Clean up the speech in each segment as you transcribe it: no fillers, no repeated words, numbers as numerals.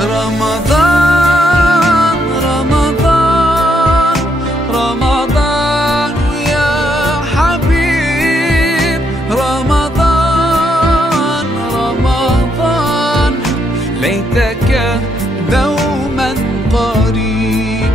رمضان رمضان رمضان يا حبيب رمضان رمضان ليتك دوما قريب.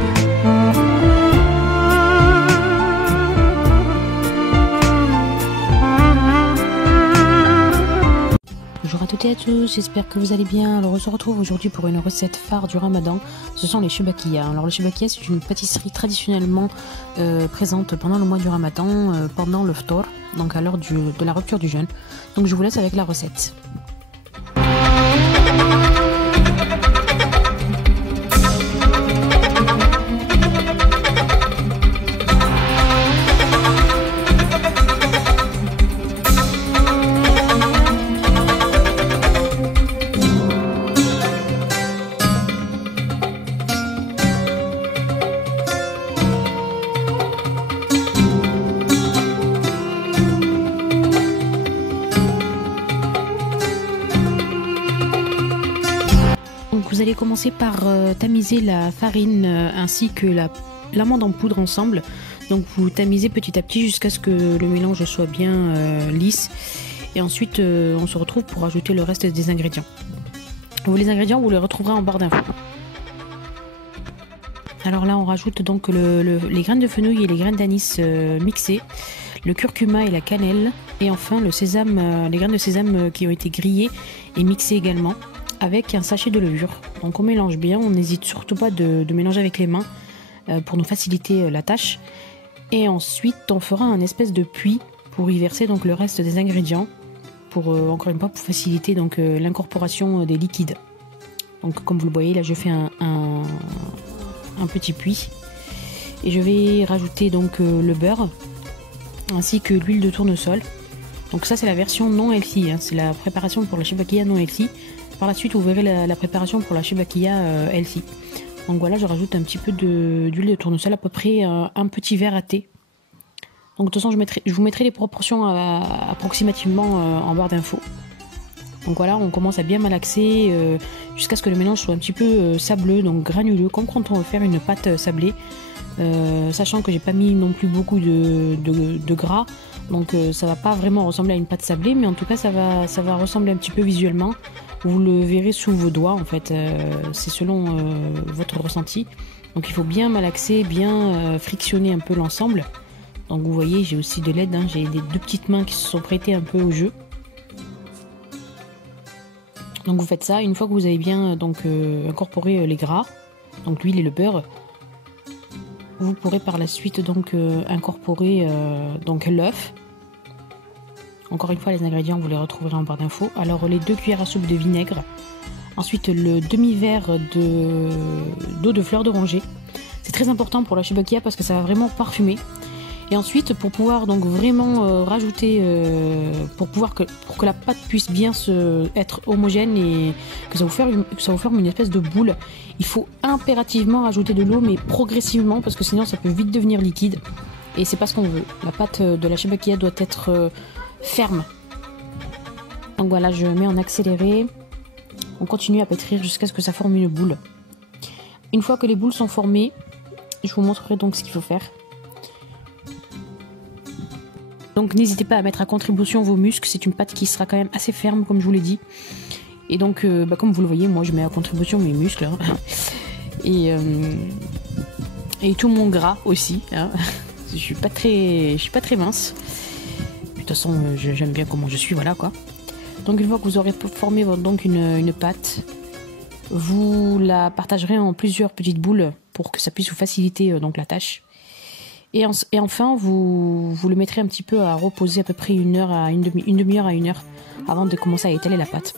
Bonjour à toutes et à tous, j'espère que vous allez bien. Alors on se retrouve aujourd'hui pour une recette phare du ramadan, ce sont les chebakiyas. Alors le chebakia c'est une pâtisserie traditionnellement présente pendant le mois du ramadan, pendant le ftor, donc à l'heure de la rupture du jeûne. Donc je vous laisse avec la recette. Vous allez commencer par tamiser la farine ainsi que l'amande en poudre ensemble. Donc vous tamisez petit à petit jusqu'à ce que le mélange soit bien lisse. Et ensuite on se retrouve pour ajouter le reste des ingrédients. Les ingrédients vous les retrouverez en barre d'infos. Alors là on rajoute donc les graines de fenouil et les graines d'anis mixées, le curcuma et la cannelle, et enfin le sésame, les graines de sésame qui ont été grillées et mixées également, avec un sachet de levure. Donc on mélange bien, on n'hésite surtout pas de mélanger avec les mains pour nous faciliter la tâche. Et ensuite on fera un espèce de puits pour y verser donc le reste des ingrédients, pour encore une fois pour faciliter donc l'incorporation des liquides. Donc comme vous le voyez là je fais un petit puits et je vais rajouter donc le beurre ainsi que l'huile de tournesol. Donc ça c'est la version non healthy, hein. C'est la préparation pour la shebakiya non healthy. Par la suite vous verrez la préparation pour la shebakiya healthy. Donc voilà, je rajoute un petit peu d'huile de tournesol, à peu près un petit verre à thé. Donc de toute façon je vous mettrai les proportions approximativement en barre d'infos. Donc voilà, on commence à bien malaxer jusqu'à ce que le mélange soit un petit peu sableux, donc granuleux, comme quand on veut faire une pâte sablée. Sachant que j'ai pas mis non plus beaucoup de gras, donc ça va pas vraiment ressembler à une pâte sablée, mais en tout cas ça va ressembler un petit peu visuellement. Vous le verrez sous vos doigts en fait, c'est selon votre ressenti. Donc il faut bien malaxer, bien frictionner un peu l'ensemble. Donc vous voyez, j'ai aussi de l'aide, hein, j'ai deux petites mains qui se sont prêtées un peu au jeu. Donc vous faites ça, une fois que vous avez bien incorporé les gras, donc l'huile et le beurre, vous pourrez par la suite donc incorporer l'œuf. Encore une fois, les ingrédients vous les retrouverez en barre d'infos. Alors les 2 cuillères à soupe de vinaigre, ensuite le demi-verre d'eau de fleur d'oranger. C'est très important pour la shebakiya parce que ça va vraiment parfumer. Et ensuite pour pouvoir donc vraiment rajouter, pour que la pâte puisse bien être homogène et que ça vous forme une espèce de boule, il faut impérativement rajouter de l'eau, mais progressivement, parce que sinon ça peut vite devenir liquide et c'est pas ce qu'on veut. La pâte de la shebakiya doit être ferme. Donc voilà, je mets en accéléré, on continue à pétrir jusqu'à ce que ça forme une boule. Une fois que les boules sont formées, je vous montrerai donc ce qu'il faut faire. Donc n'hésitez pas à mettre à contribution vos muscles, c'est une pâte qui sera quand même assez ferme comme je vous l'ai dit. Et donc comme vous le voyez, moi je mets à contribution mes muscles, hein. Et tout mon gras aussi, hein. Je suis pas très mince. De toute façon j'aime bien comment je suis, voilà quoi. Donc une fois que vous aurez formé donc une pâte, vous la partagerez en plusieurs petites boules pour que ça puisse vous faciliter donc la tâche. Et enfin, vous le mettrez un petit peu à reposer, à peu près une demi-heure à une heure avant de commencer à étaler la pâte.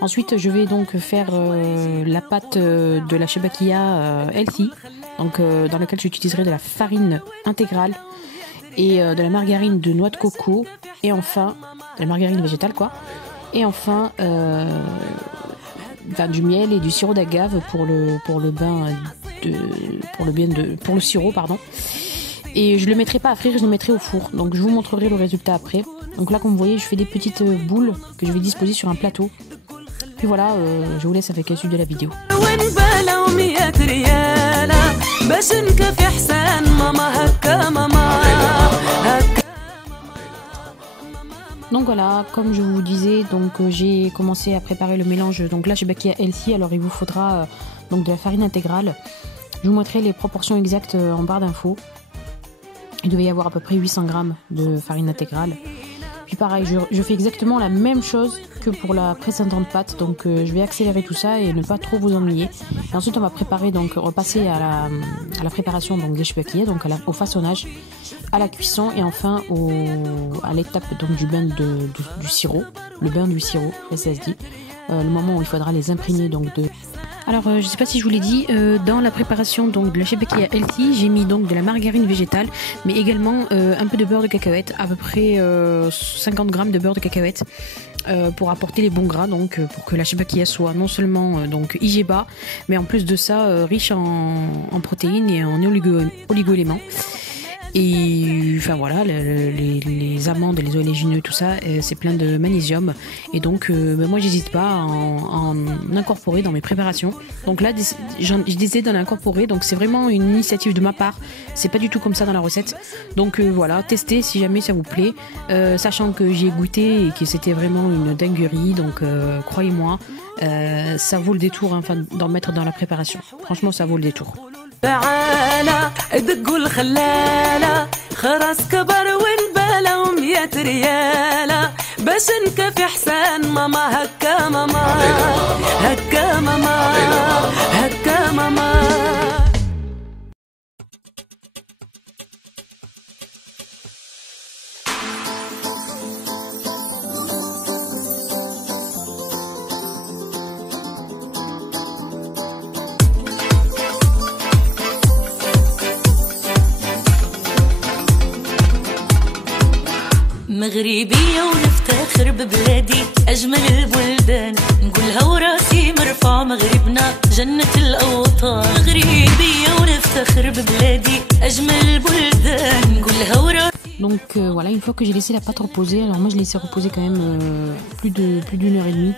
Ensuite, je vais donc faire la pâte de la shebakiya healthy, donc dans laquelle j'utiliserai de la farine intégrale et de la margarine de noix de coco, et enfin de la margarine végétale quoi. Et enfin du miel et du sirop d'agave pour le sirop pardon. Et je le mettrai pas à frire, je le mettrai au four. Donc je vous montrerai le résultat après. Donc là comme vous voyez, je fais des petites boules que je vais disposer sur un plateau. Puis voilà, je vous laisse avec la suite de la vidéo. Donc voilà, comme je vous disais, donc j'ai commencé à préparer le mélange. Donc là, chez Bakia Healthy, alors il vous faudra donc de la farine intégrale. Je vous montrerai les proportions exactes en barre d'infos. Il devait y avoir à peu près 800 grammes de farine intégrale. Puis pareil, je fais exactement la même chose que pour la précédente pâte. Donc je vais accélérer tout ça et ne pas trop vous ennuyer. Et ensuite on va préparer, donc repasser à la préparation donc des cheveux, donc au façonnage, à la cuisson et enfin à l'étape donc du bain du sirop, le bain du sirop SSD, le moment où il faudra les imprégner donc de. Alors je sais pas si je vous l'ai dit, dans la préparation donc de la Shebekia Healthy, j'ai mis donc de la margarine végétale, mais également un peu de beurre de cacahuète, à peu près 50 grammes de beurre de cacahuète, pour apporter les bons gras, donc pour que la Shebekia soit non seulement donc IGBA, mais en plus de ça riche en protéines et en oligo-éléments. Et enfin voilà, les amandes, les oléagineux, tout ça, c'est plein de magnésium. Et donc moi j'hésite pas à en incorporer dans mes préparations. Donc là je décide d'en incorporer, donc c'est vraiment une initiative de ma part. C'est pas du tout comme ça dans la recette. Donc voilà, testez si jamais ça vous plaît. Sachant que j'y ai goûté et que c'était vraiment une dinguerie. Donc croyez-moi, ça vaut le détour enfin, d'en mettre dans la préparation. Franchement ça vaut le détour. تعالى دقوا الخلالة خلاص كبر ونبالة ومية ريالة باش نكفي حسان ماما هكا ماما هكا ماما هكا ماما. مغربية ونفتخر ببلادي أجمل البلدان نقولها وراسي مرفوع مغربنا جنة الأوطان مغربية ونفتخر ببلادي أجمل البلدان نقولها وراسي. Donc voilà, une fois que j'ai laissé la pâte reposer, alors moi je l'ai laissé reposer quand même plus d'une heure et demie.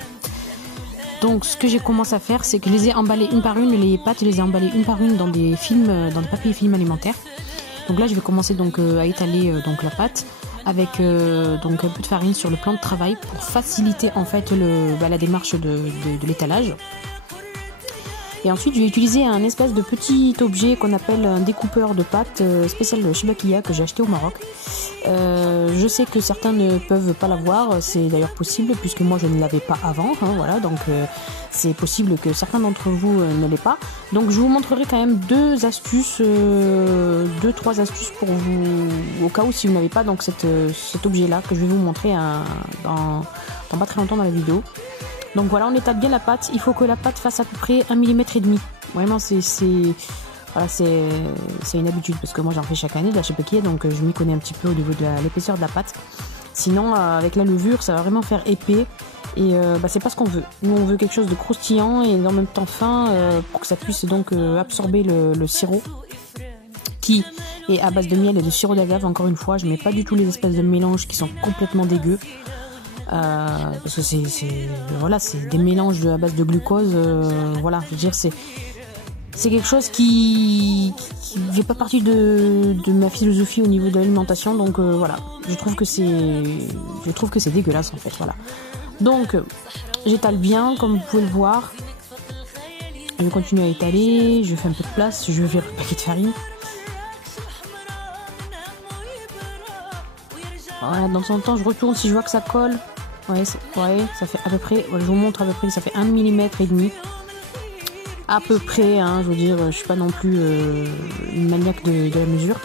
Donc ce que j'ai commencé à faire, c'est que je les ai emballées une par une, les pâtes je les ai emballées une par une dans des films, dans des papiers films alimentaires. Donc là je vais commencer donc à étaler donc la pâte avec donc un peu de farine sur le plan de travail pour faciliter en fait la démarche de l'étalage. Et ensuite je vais utiliser un espèce de petit objet qu'on appelle un découpeur de pâtes spécial de Shebekia que j'ai acheté au Maroc. Je sais que certains ne peuvent pas l'avoir, c'est d'ailleurs possible puisque moi je ne l'avais pas avant, hein, voilà, donc c'est possible que certains d'entre vous ne l'aient pas. Donc je vous montrerai quand même deux astuces, trois astuces pour vous, au cas où si vous n'avez pas donc cet objet là que je vais vous montrer dans pas très longtemps dans la vidéo. Donc voilà, on étale bien la pâte, il faut que la pâte fasse à peu près 1,5 mm. Vraiment voilà, c'est une habitude parce que moi j'en fais chaque année de la Shebekia, donc je m'y connais un petit peu au niveau de l'épaisseur de la pâte. Sinon avec la levure ça va vraiment faire épais et c'est pas ce qu'on veut. Nous on veut quelque chose de croustillant et en même temps fin pour que ça puisse donc absorber le sirop qui est à base de miel et de sirop d'agave. Encore une fois, je mets pas du tout les espèces de mélanges qui sont complètement dégueux. Parce que c'est des mélanges à base de glucose, voilà, je veux dire c'est quelque chose qui fait pas partie de ma philosophie au niveau de l'alimentation, donc voilà, je trouve que c'est dégueulasse en fait, voilà. Donc j'étale bien comme vous pouvez le voir, je continue à étaler, je fais un peu de place, je vire le paquet de farine. Voilà, dans son temps je retourne si je vois que ça colle. Ouais, ça fait à peu près, je vous montre à peu près, ça fait 1,5 mm à peu près, hein, je veux dire, je suis pas non plus une maniaque de la mesure.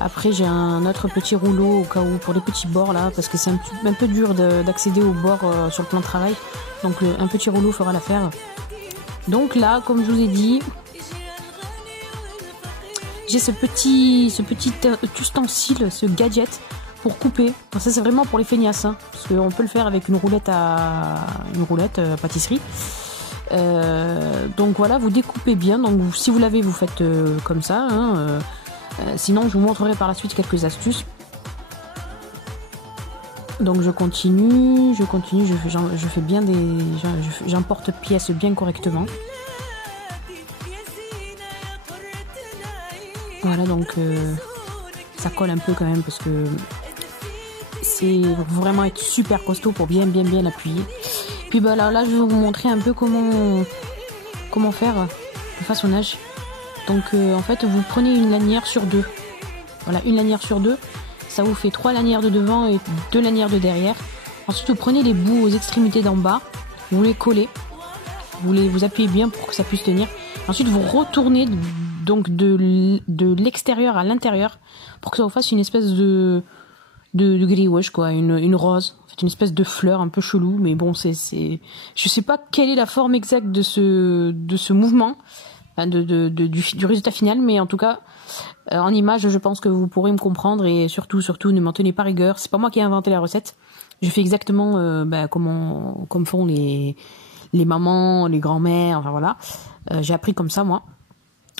Après j'ai un autre petit rouleau au cas où pour les petits bords là, parce que c'est un peu dur d'accéder aux bords sur le plan de travail, donc un petit rouleau fera l'affaire. Donc là, comme je vous ai dit, j'ai ce petit ustensile, ce gadget pour couper. Ça c'est vraiment pour les feignasses, hein, parce qu'on peut le faire avec une roulette à pâtisserie. Donc voilà, vous découpez bien. Donc si vous l'avez, vous faites comme ça, hein, sinon je vous montrerai par la suite quelques astuces. Donc je continue, je fais bien j'emporte pièces bien correctement. Voilà, donc ça colle un peu quand même parce que c'est vraiment être super costaud pour bien appuyer. Puis bah là je vais vous montrer un peu comment faire le façonnage. Donc en fait vous prenez une lanière sur deux. Voilà, une lanière sur deux. Ça vous fait 3 lanières de devant et 2 lanières de derrière. Ensuite, vous prenez les bouts aux extrémités d'en bas, vous les collez, vous appuyez bien pour que ça puisse tenir. Ensuite, vous retournez donc de l'extérieur à l'intérieur pour que ça vous fasse une espèce de grillage, quoi, une rose, en fait, une espèce de fleur un peu chelou. Mais bon, je sais pas quelle est la forme exacte de ce mouvement, enfin, du résultat final, mais en tout cas. En image, je pense que vous pourrez me comprendre et surtout, ne m'en tenez pas rigueur. C'est pas moi qui ai inventé la recette. Je fais exactement comme font les mamans, les grands-mères, enfin voilà. J'ai appris comme ça, moi.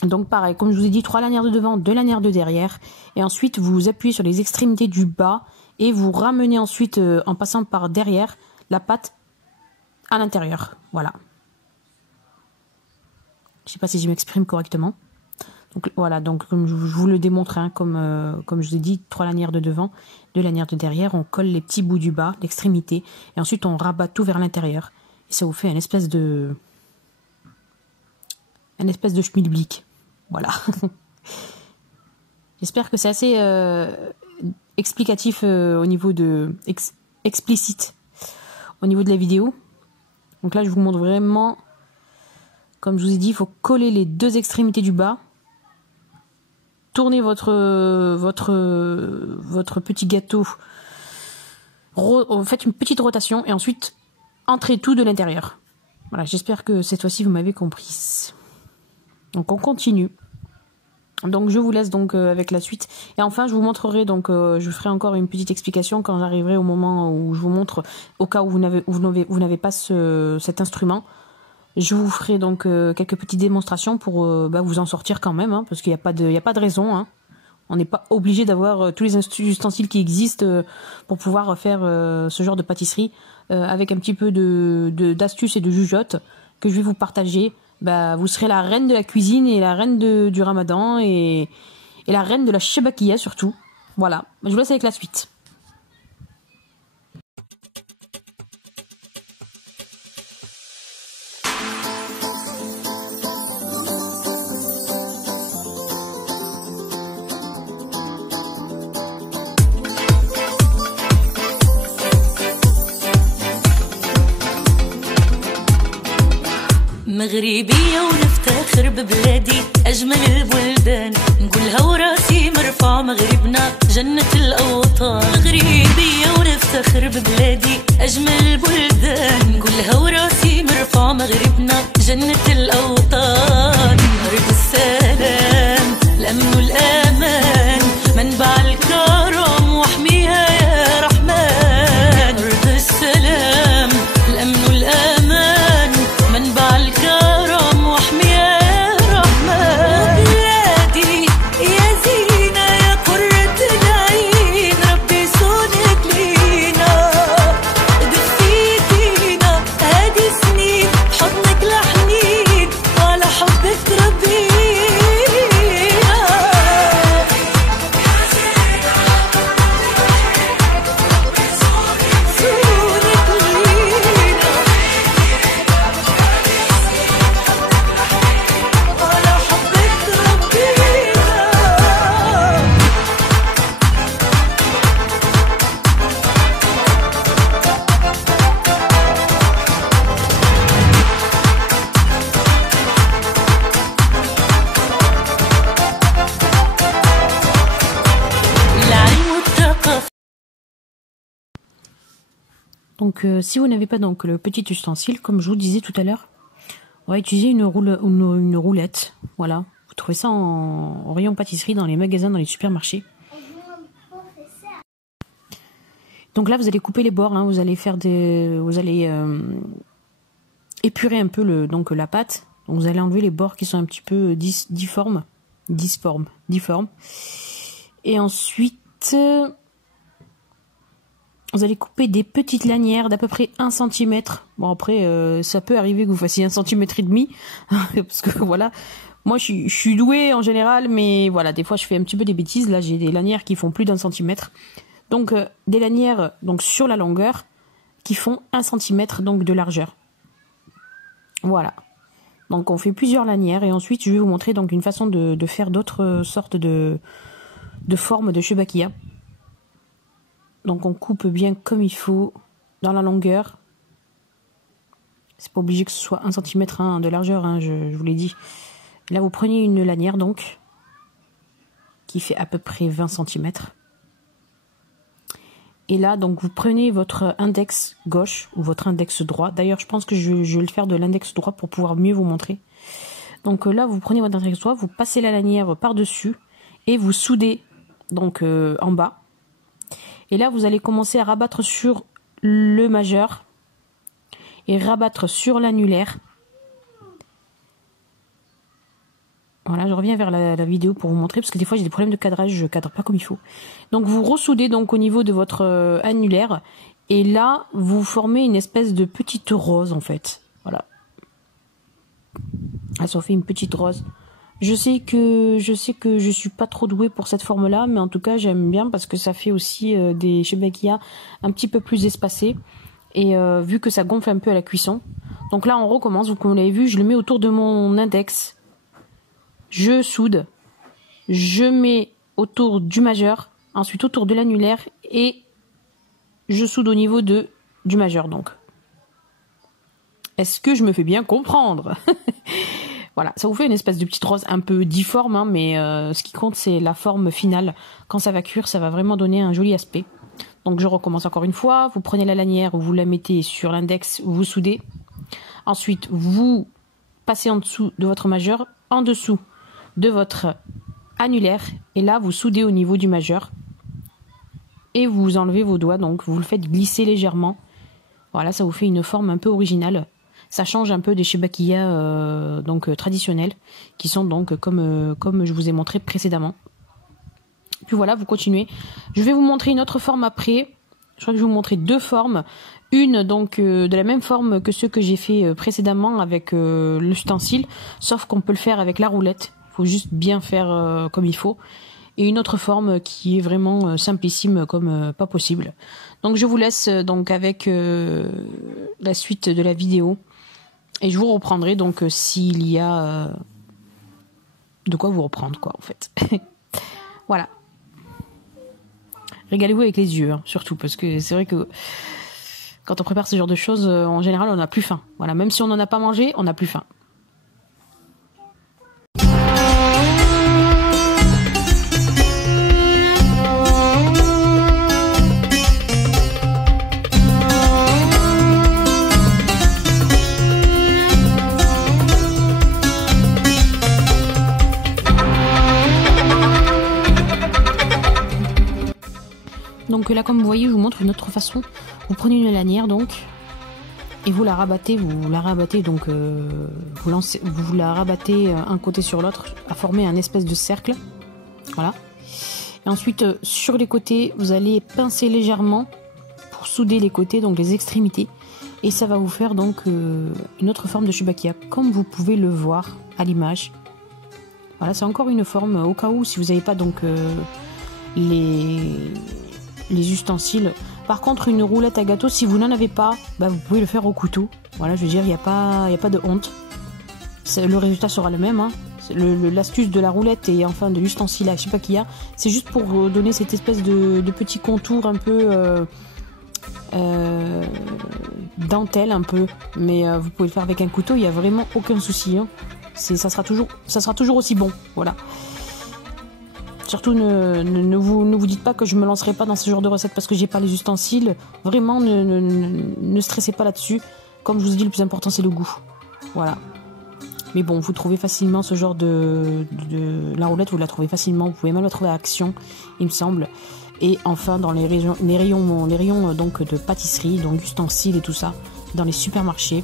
Donc pareil, comme je vous ai dit, 3 lanières de devant, 2 lanières de derrière. Et ensuite, vous appuyez sur les extrémités du bas et vous ramenez ensuite, en passant par derrière, la patte à l'intérieur. Voilà. Je sais pas si je m'exprime correctement. Donc voilà, donc comme je vous le démontre, hein, comme je vous ai dit, 3 lanières de devant, 2 lanières de derrière, on colle les petits bouts du bas, l'extrémité, et ensuite on rabat tout vers l'intérieur. Et ça vous fait une espèce de schmilblick. Voilà. J'espère que c'est assez explicatif au niveau explicite au niveau de la vidéo. Donc là je vous montre vraiment, comme je vous ai dit, il faut coller les 2 extrémités du bas. Tournez votre petit gâteau, faites une petite rotation et ensuite entrez tout de l'intérieur. Voilà, j'espère que cette fois-ci vous m'avez compris. Donc on continue. Donc je vous laisse donc avec la suite. Et enfin je vous montrerai donc, je ferai encore une petite explication quand j'arriverai au moment où je vous montre, au cas où vous n'avez pas cet instrument. Je vous ferai donc quelques petites démonstrations pour vous en sortir quand même, hein, parce qu'il n'y a pas de raison. Hein. On n'est pas obligé d'avoir tous les ustensiles qui existent pour pouvoir faire ce genre de pâtisserie avec un petit peu d'astuces et de jugeotes que je vais vous partager. Vous serez la reine de la cuisine et la reine du ramadan et la reine de la shebakia surtout. Voilà, je vous laisse avec la suite. مغربية ونفتخر ببلادي أجمل البلدان نقولها وراسي مرفوع مغربنا جنة الأوطان مغربية ونفتخر ببلادي أجمل البلدان نقولها وراسي مرفوع مغربنا جنة الأوطان أرض السلام الأمن والأمان منبع الكرم واحميها يا رحمن أرض السلام الأمن والأمان منبع الكرم واحميها يا رحمن بلادي يا زينة يا قرة العين ربي صونك لينا دفيتينا هادي سنين حضنك لحنين وعلى حبك تربينا Donc si vous n'avez pas donc le petit ustensile, comme je vous disais tout à l'heure, on va utiliser une roulette. Voilà, vous trouvez ça en rayon pâtisserie dans les magasins, dans les supermarchés. Donc là vous allez couper les bords, hein, vous allez épurer un peu la pâte. Donc vous allez enlever les bords qui sont un petit peu difformes. Et ensuite vous allez couper des petites lanières d'à peu près 1 cm. Bon après, ça peut arriver que vous fassiez 1,5 cm, parce que voilà, moi je suis douée en général, mais voilà, des fois je fais un petit peu des bêtises. Là j'ai des lanières qui font plus d'1 cm. Donc des lanières donc sur la longueur qui font 1 cm donc de largeur. Voilà. Donc on fait plusieurs lanières et ensuite je vais vous montrer donc une façon de faire d'autres sortes de formes de Chewbacca. Donc on coupe bien comme il faut dans la longueur. C'est pas obligé que ce soit 1 cm hein, de largeur, hein, je vous l'ai dit. Là vous prenez une lanière donc qui fait à peu près 20 cm. Et là donc vous prenez votre index gauche ou votre index droit. D'ailleurs je pense que je vais le faire de l'index droit pour pouvoir mieux vous montrer. Donc là vous prenez votre index droit, vous passez la lanière par-dessus et vous soudez donc en bas. Et là, vous allez commencer à rabattre sur le majeur et rabattre sur l'annulaire. Voilà, je reviens vers la vidéo pour vous montrer parce que des fois j'ai des problèmes de cadrage, je cadre pas comme il faut. Donc vous ressoudez donc au niveau de votre annulaire et là vous formez une espèce de petite rose en fait. Voilà. Ah, ça fait une petite rose. Je sais que je suis pas trop douée pour cette forme-là, mais en tout cas j'aime bien parce que ça fait aussi des Chewbacca un petit peu plus espacés et vu que ça gonfle un peu à la cuisson. Donc là on recommence, comme vous l'avez vu, je le mets autour de mon index, je soude, je mets autour du majeur, ensuite autour de l'annulaire et je soude au niveau du majeur donc. Est-ce que je me fais bien comprendre? Voilà, ça vous fait une espèce de petite rose un peu difforme, hein, mais ce qui compte c'est la forme finale. Quand ça va cuire, ça va vraiment donner un joli aspect. Donc je recommence encore une fois, vous prenez la lanière, vous la mettez sur l'index, vous soudez. Ensuite, vous passez en dessous de votre majeur, en dessous de votre annulaire, et là vous soudez au niveau du majeur. Et vous enlevez vos doigts, donc vous le faites glisser légèrement. Voilà, ça vous fait une forme un peu originale. Ça change un peu des Chewbacca donc traditionnels, qui sont donc comme je vous ai montré précédemment. Puis voilà, vous continuez. Je vais vous montrer une autre forme après. Je crois que je vais vous montrer deux formes. Une donc de la même forme que ceux que j'ai fait précédemment avec l'ustensile, sauf qu'on peut le faire avec la roulette. Il faut juste bien faire comme il faut. Et une autre forme qui est vraiment simplissime comme pas possible. Donc je vous laisse donc avec la suite de la vidéo. Et je vous reprendrai donc s'il y a de quoi vous reprendre quoi en fait. Voilà. Régalez-vous avec les yeux, hein, surtout, parce que c'est vrai que quand on prépare ce genre de choses, en général on n'a plus faim. Voilà, même si on n'en a pas mangé, on n'a plus faim. Donc là, comme vous voyez, je vous montre une autre façon. Vous prenez une lanière donc et vous la rabattez donc vous la rabattez un côté sur l'autre à former un espèce de cercle. Voilà. Et ensuite sur les côtés, vous allez pincer légèrement pour souder les côtés, donc les extrémités, et ça va vous faire donc une autre forme de Chewbacca, comme vous pouvez le voir à l'image. Voilà, c'est encore une forme au cas où si vous n'avez pas donc les ustensiles. Par contre, une roulette à gâteau, si vous n'en avez pas, bah, vous pouvez le faire au couteau. Voilà, je veux dire, il n'y a pas de honte. Le résultat sera le même. Hein. L'astuce de la roulette et enfin de l'ustensile à Chewbacca, c'est juste pour donner cette espèce de petit contour un peu dentelle un peu. Mais vous pouvez le faire avec un couteau, il n'y a vraiment aucun souci. Hein. Ça sera toujours aussi bon. Voilà. Surtout ne vous dites pas que je me lancerai pas dans ce genre de recette parce que j'ai pas les ustensiles. Vraiment, ne stressez pas là-dessus. Comme je vous ai dit, le plus important c'est le goût. Voilà. Mais bon, vous trouvez facilement ce genre la roulette, vous la trouvez facilement. Vous pouvez même la trouver à Action, il me semble. Et enfin, dans les rayons donc de pâtisserie, donc d'ustensiles et tout ça, dans les supermarchés.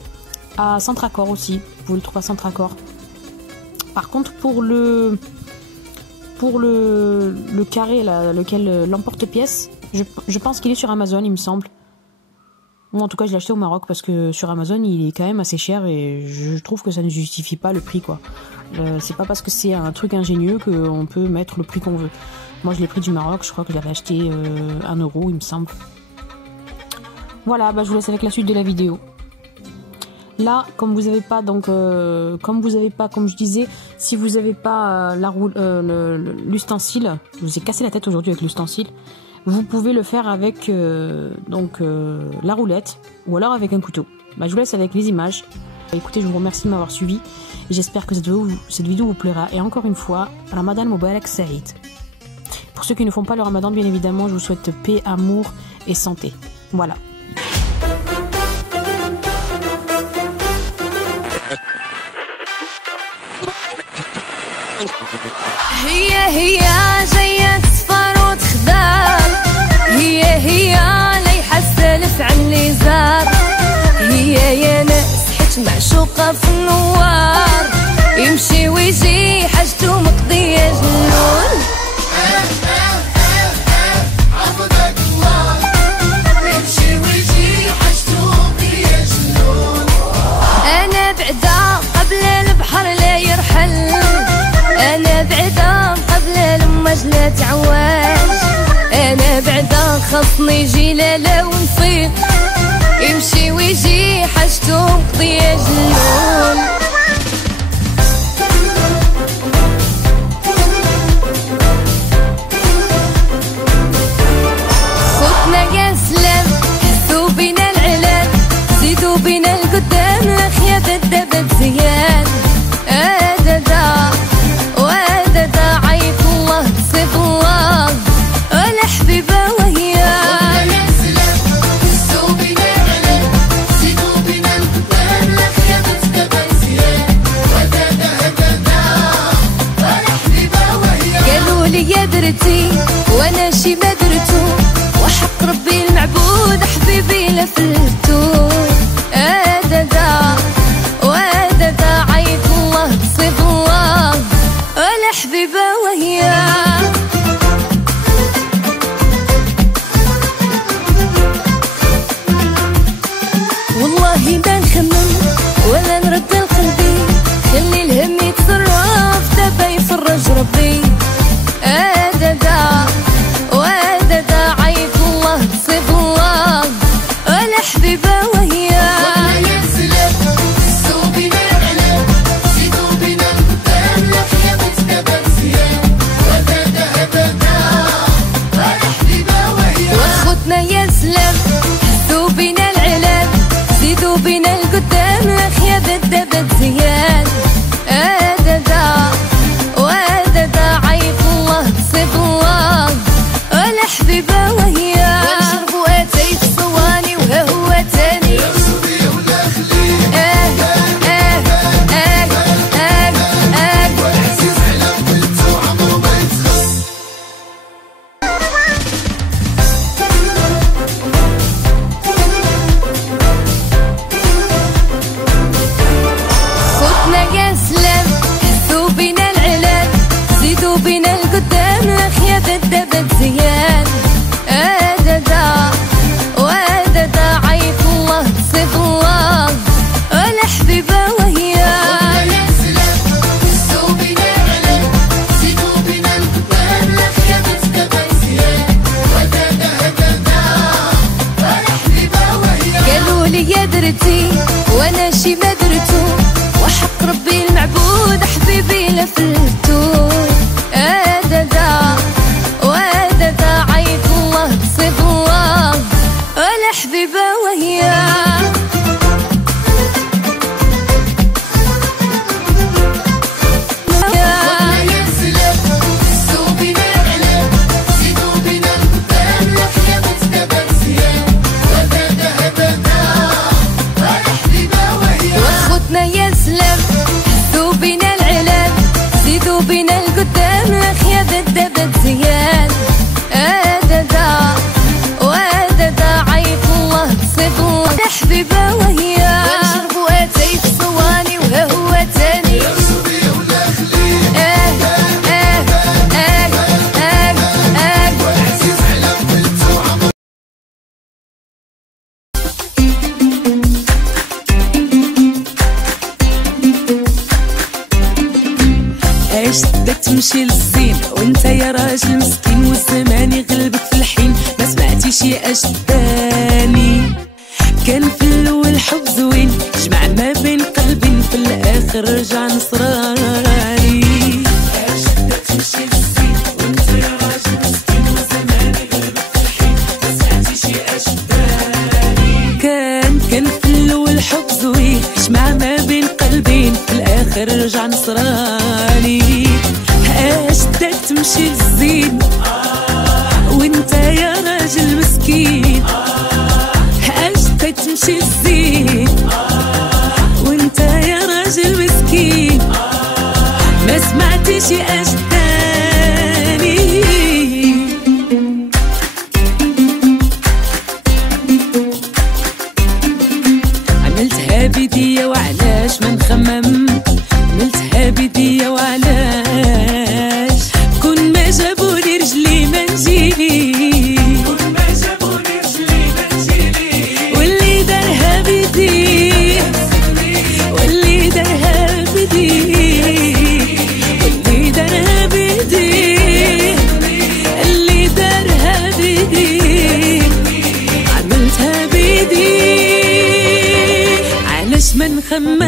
À Centracor aussi, vous pouvez le trouver à Centracor. Par contre, pour le carré là, lequel l'emporte-pièce, Je pense qu'il est sur Amazon, il me semble. Ou en tout cas, je l'ai acheté au Maroc parce que sur Amazon, il est quand même assez cher et je trouve que ça ne justifie pas le prix, quoi. C'est pas parce que c'est un truc ingénieux qu'on peut mettre le prix qu'on veut. Moi, je l'ai pris du Maroc, je crois que je l'avais acheté 1 €, il me semble. Voilà, bah, je vous laisse avec la suite de la vidéo. Là, comme vous avez pas, donc, comme je disais, si vous n'avez pas l'ustensile, je vous ai cassé la tête aujourd'hui avec l'ustensile, vous pouvez le faire avec la roulette ou alors avec un couteau. Bah, je vous laisse avec les images. Écoutez, je vous remercie de m'avoir suivi. J'espère que cette vidéo vous plaira. Et encore une fois, Ramadan Mubarak Saïd. Pour ceux qui ne font pas le Ramadan, bien évidemment, je vous souhaite paix, amour et santé. Voilà. هي جاية تصفر وتخدار هي لا يحسلف عن اللي زار هي يا ناس حيت معشوقة في النوار يمشي ويجي حاجته مقضية جنون عبدك الله يمشي ويجي حاجته مقضية جنون أنا بعدا قبل البحر لا يرحل أنا بعدا قبل المواج لا تعواج أنا بعدا خصني جلالة ونفيق يمشي ويجي حاجته مقضية جنون خوتنا يا سلام هزو بينا العلام زيدو بينا القدام الأخيا دابا مزيان أدادا وأدادا عيط الله تصيب الله ولا حبيبة وهي يا سلام هزو بينا العلام زيدو بينا القدام الأخيا دابا مزيان أدادا ولا حبيبة وهي قالوا لي يا درتي وأنا شي ما درتو وحق ربي المعبود حبيبي لا فلتو أدادا وأدادا عيط الله تصيب الله ولا حبيبة وهي والله ما نخمم ولا نرد لقلبي خلي الهم يتصرف دابا يفرج ربي أدادا وأدادا عيط الله تصيب الله ولا حبيبة وهي يا سلام هزو بينا العلام زيدو بينا القدام الأخيا دابا مزيان أدادا ولا حبيبة وهي وخوتنا يا سلام هزو بينا العلام زيدو بينا القدام الأخيا دابا مزيان أدادا وأدادا عيط الله تصيب الله ولا حبيبة وهي ونشربوا أتاي في صواني وها هو تاني يغصبي ولا خليه والعزيز على قلبته عمرو ما يتخص خوتنا يا سلام هزو بينا العلام زيدو بينا القدام الأخيا دابا مزيان أدادا وأدادا عيط الله تصيب الله ولا حبيبة وهي يا سلام هزو بينا العلام زيدو بينا القدام الأخيا دابا مزيان أدادا ولا حبيبة وهي قالوا لي يا درتي وأنا شي ما درتو وحق ربي المعبود حبيبي لا فلتو أدادا وأدادا عيط الله تصيب الله ولا حبيبة وهي يا سلام هزو بينا العلام زيدو بينا القدام الأخيا دابا مزيان أدادا ولا حبيبة وهي وخوتنا يا سلام هزو بينا العلام زيدو بينا بدك تمشي للزين وانت يا راجل مسكين، والزمان يغلبك في الحين ما سمعتي شي اجداني. كان في الاول حب زوين جمع ما بين قلبين، في الاخر رجع نصراني. اش بدك تمشي للزين وانت يا راجل مسكين، والزمان يغلبك في الحين ما سمعتي شي اجداني. كان في الاول حب زوين جمع ما بين قلبين، في الاخر رجع نصراني. اش بدك تمشي للزين وانت يا راجل مسكين، اش بدك تمشي للزين وانت يا راجل مسكين ما سمعتي شي اجداني. عملتها بيديا وعلاش ما نخمم، عملتها بيديا وعلاش كون ما جابوني رجلي ما نجيلي، كون ما جابوني رجلي ما نجيلي. واللي دارها بيدي واللي دارها بيدي واللي دارها بيدي اللي دارها بيدي عملتها بيدي علاش ما نخمم.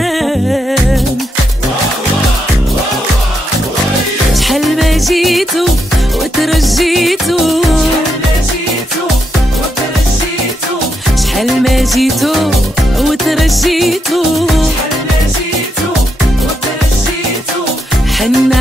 شحال ما جيتو وترجيتو، شحال ما جيتو وترجيتو، حنا